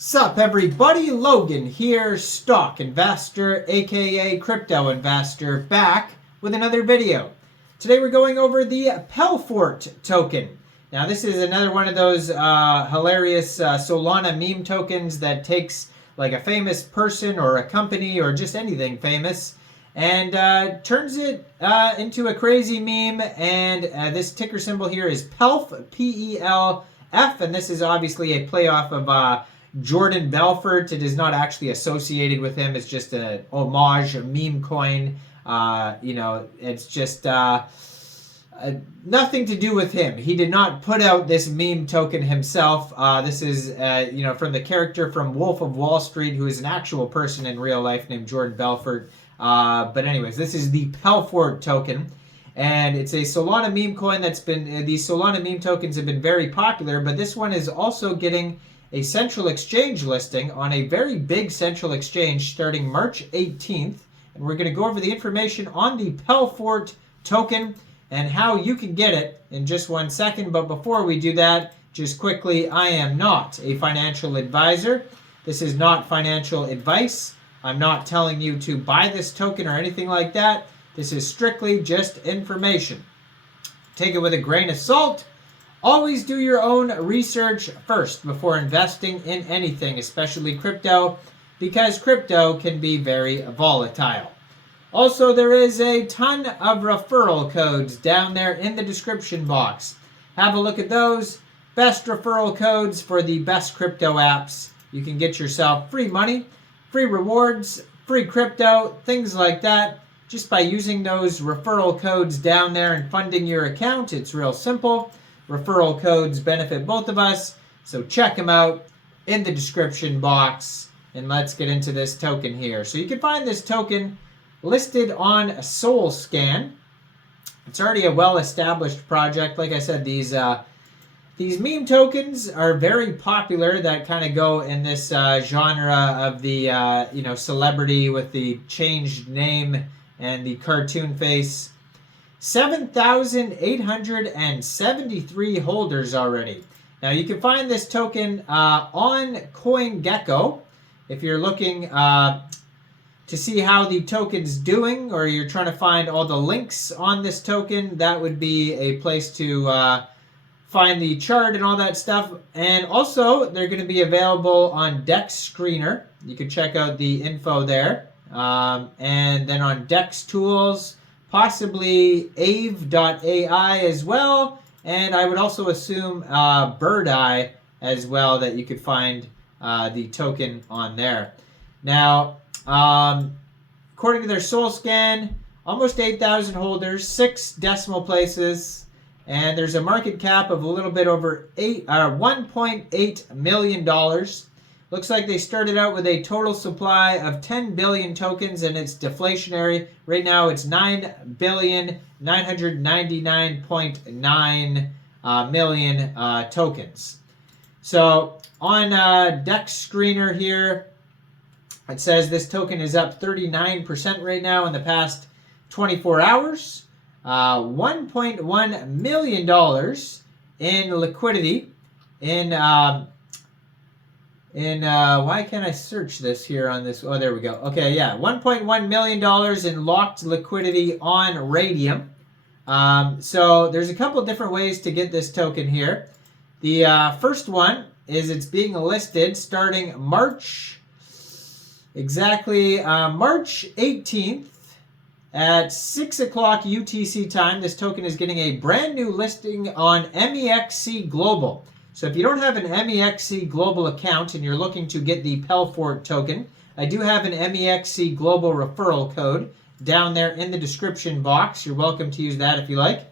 Sup everybody, Logan here, stock investor aka crypto investor, back with another video. Today we're going over the Pelfort token. Now this is another one of those hilarious Solana meme tokens that takes like a famous person or a company or just anything famous and turns it into a crazy meme. And this ticker symbol here is Pelf, P-E-L-F, and this is obviously a playoff of Jordan Belfort. It is not actually associated with him. It's just an homage, a meme coin. It's just nothing to do with him. He did not put out this meme token himself. This is, from the character from Wolf of Wall Street, who is an actual person in real life named Jordan Belfort. But anyways, this is the Pelfort token. And it's a Solana meme coin that's been, these Solana meme tokens have been very popular, but this one is also getting a central exchange listing on a very big central exchange starting March 18th. And we're going to go over the information on the Pelfort token and how you can get it in just 1 second. But before we do that, just quickly, I am not a financial advisor. This is not financial advice. I'm not telling you to buy this token or anything like that. This is strictly just information. Take it with a grain of salt. Always do your own research first before investing in anything, especially crypto, because crypto can be very volatile. Also, there is a ton of referral codes down there in the description box. Have a look at those. Best referral codes for the best crypto apps. You can get yourself free money, free rewards, free crypto, things like that, just by using those referral codes down there and funding your account. It's real simple. Referral codes benefit both of us, so check them out in the description box. And let's get into this token here. So you can find this token listed on Solscan. It's already a well-established project. Like I said, these meme tokens are very popular, that kind of go in this genre of the celebrity with the changed name and the cartoon face. 7,873 holders already. Now you can find this token on CoinGecko. If you're looking to see how the token's doing, or you're trying to find all the links on this token, that would be a place to find the chart and all that stuff. And also, they're going to be available on Dex Screener. You can check out the info there. And then on Dex Tools, possibly Aave.ai as well, and I would also assume Bird Eye as well, that you could find the token on there. Now, according to their Solscan, almost 8,000 holders, 6 decimal places, and there's a market cap of a little bit over $1.8 million. Looks like they started out with a total supply of 10 billion tokens, and it's deflationary. Right now it's 9,999.9 million tokens. So on Dex Screener here, it says this token is up 39% right now in the past 24 hours. $1.1 million in liquidity why can't I search this here on this? Oh, there we go. Okay, yeah. $1.1 million in locked liquidity on Raydium. So there's a couple different ways to get this token here. The first one is it's being listed starting March 18th at 6 o'clock UTC time. This token is getting a brand new listing on Mexc Global. So if you don't have an Mexc Global account and you're looking to get the Pelfort token, I do have an Mexc Global referral code down there in the description box. You're welcome to use that if you like.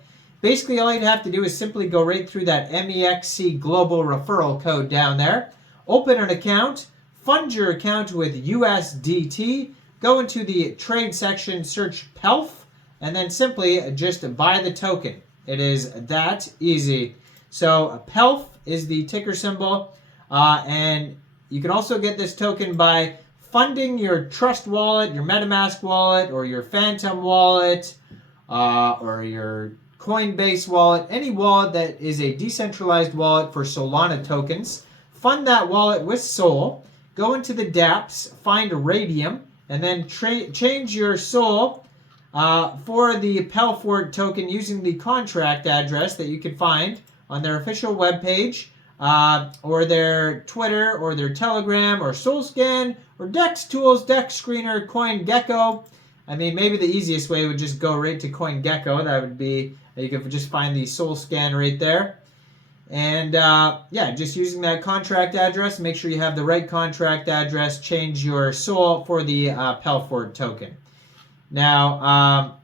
Basically, all you'd have to do is simply go right through that Mexc Global referral code down there, open an account, fund your account with USDT, go into the trade section, search Pelf, and then simply just buy the token. It is that easy. So Pelf is the ticker symbol, and you can also get this token by funding your Trust wallet, your MetaMask wallet, or your Phantom wallet, or your Coinbase wallet, any wallet that is a decentralized wallet for Solana tokens. fund that wallet with Sol, go into the dApps, find Raydium, and then change your Sol for the Pelfort token using the contract address that you can find on their official webpage, or their Twitter, or their Telegram, or SolScan, or Dex Tools, Dex Screener, CoinGecko. I mean, maybe the easiest way would just go right to CoinGecko. That would be, you could just find the SolScan right there. And yeah, just using that contract address, make sure you have the right contract address, change your Sol for the Pelfort token. Now,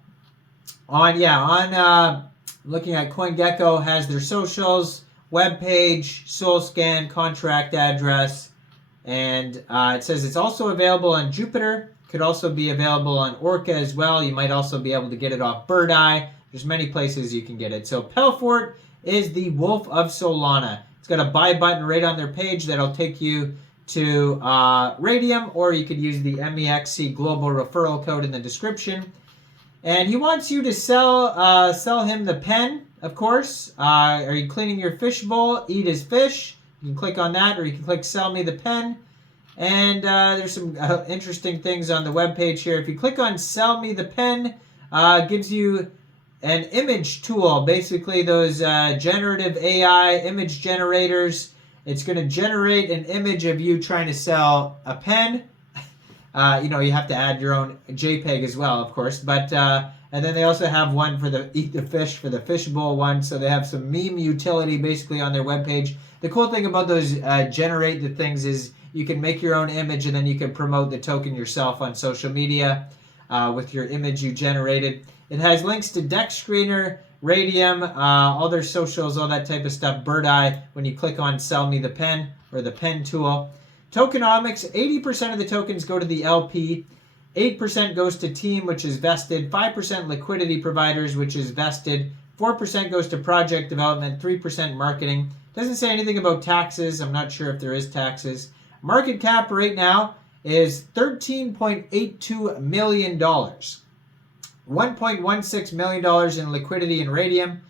looking at CoinGecko, has their socials, webpage, SolScan, contract address, and it says it's also available on Jupiter. Could also be available on Orca as well. You might also be able to get it off Bird Eye. There's many places you can get it. So Pelfort is the Wolf of Solana. It's got a buy button right on their page that'll take you to Raydium, or you could use the Mexc global referral code in the description. And he wants you to sell him the pen, of course. Are you cleaning your fish bowl? Eat his fish. You can click on that, or you can click sell me the pen. And there's some interesting things on the webpage here. If you click on sell me the pen, gives you an image tool, basically those generative AI image generators. It's going to generate an image of you trying to sell a pen. You know, you have to add your own JPEG as well, of course. But and then they also have one for the eat the fish, for the fishbowl one. So they have some meme utility basically on their webpage. The cool thing about those generate the things is you can make your own image, and then you can promote the token yourself on social media with your image you generated. It has links to Dex Screener, Raydium, all their socials, all that type of stuff. Bird Eye, when you click on Sell Me the Pen, or the pen tool. Tokenomics, 80% of the tokens go to the LP, 8% goes to team, which is vested, 5% liquidity providers, which is vested, 4% goes to project development, 3% marketing. Doesn't say anything about taxes. I'm not sure if there is taxes. Market cap right now is $13.82 million. $1.16 million in liquidity in Raydium.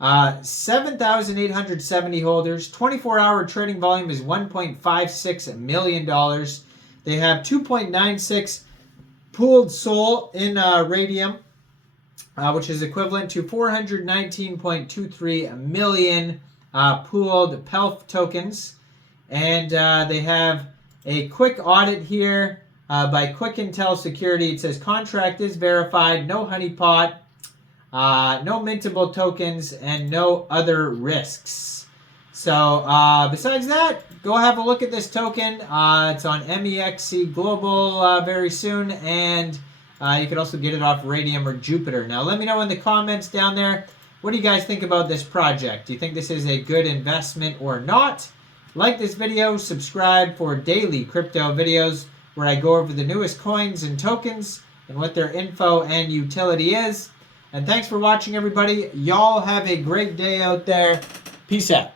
7,870 holders. 24-hour trading volume is $1.56 million. They have 2.96 pooled Sol in Raydium, which is equivalent to 419.23 million pooled Pelf tokens. And they have a quick audit here by Quick Intel Security. It says contract is verified, no honeypot, no mintable tokens, and no other risks. So besides that, go have a look at this token. It's on Mexc Global very soon, and you can also get it off Raydium or Jupiter. Now let me know in the comments down there, what do you guys think about this project? Do you think this is a good investment or not? Like this video, subscribe for daily crypto videos where I go over the newest coins and tokens and what their info and utility is. And thanks for watching, everybody. Y'all have a great day out there. Peace out.